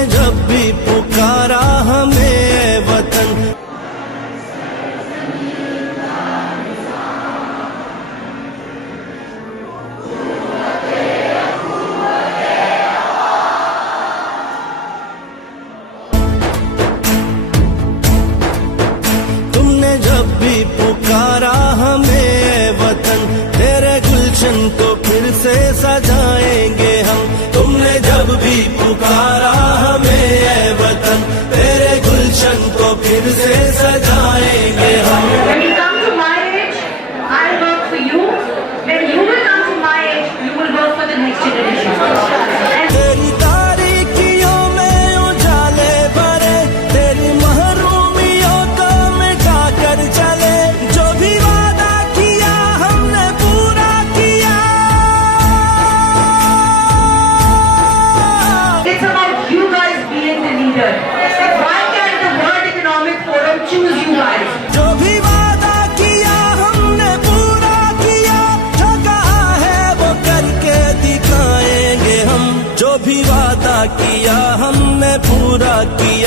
तुमने जब भी पुकारा हमें वतन, तुमने जब भी पुकारा हमें वतन, तेरे गुलशन को फिर से सजाएंगे हम। तुमने जब भी पुकारा हमें वतन, तेरे गुलशन को फिर से सजाएंगे हम। When you come to my age, I'll work for you. When you will come to my age, you will work for the next generation. तेरी तारीकियों में उजाले भरे, तेरी महरूमियों को मिटा कर चले। जो भी वादा किया हमने पूरा किया। It's about you guys being the leader. Why can't the World Economic Forum choose you guys? जो भी वादा किया हमने पूरा किया, जो कहा है वो करके दिखाएंगे हम। जो भी वादा किया हमने पूरा किया।